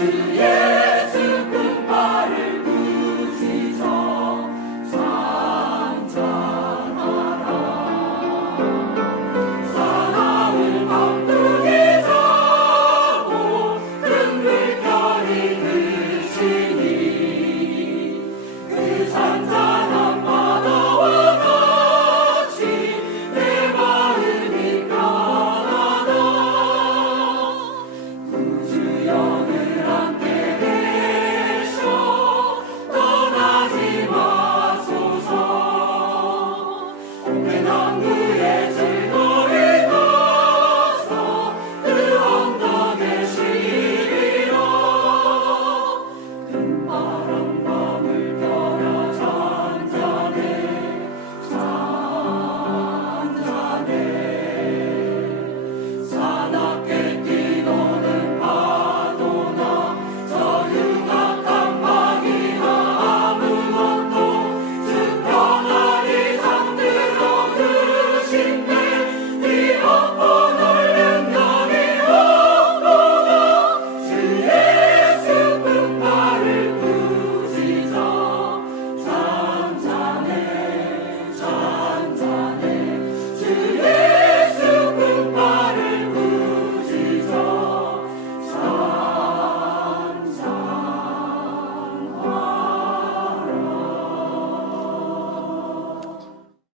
to you.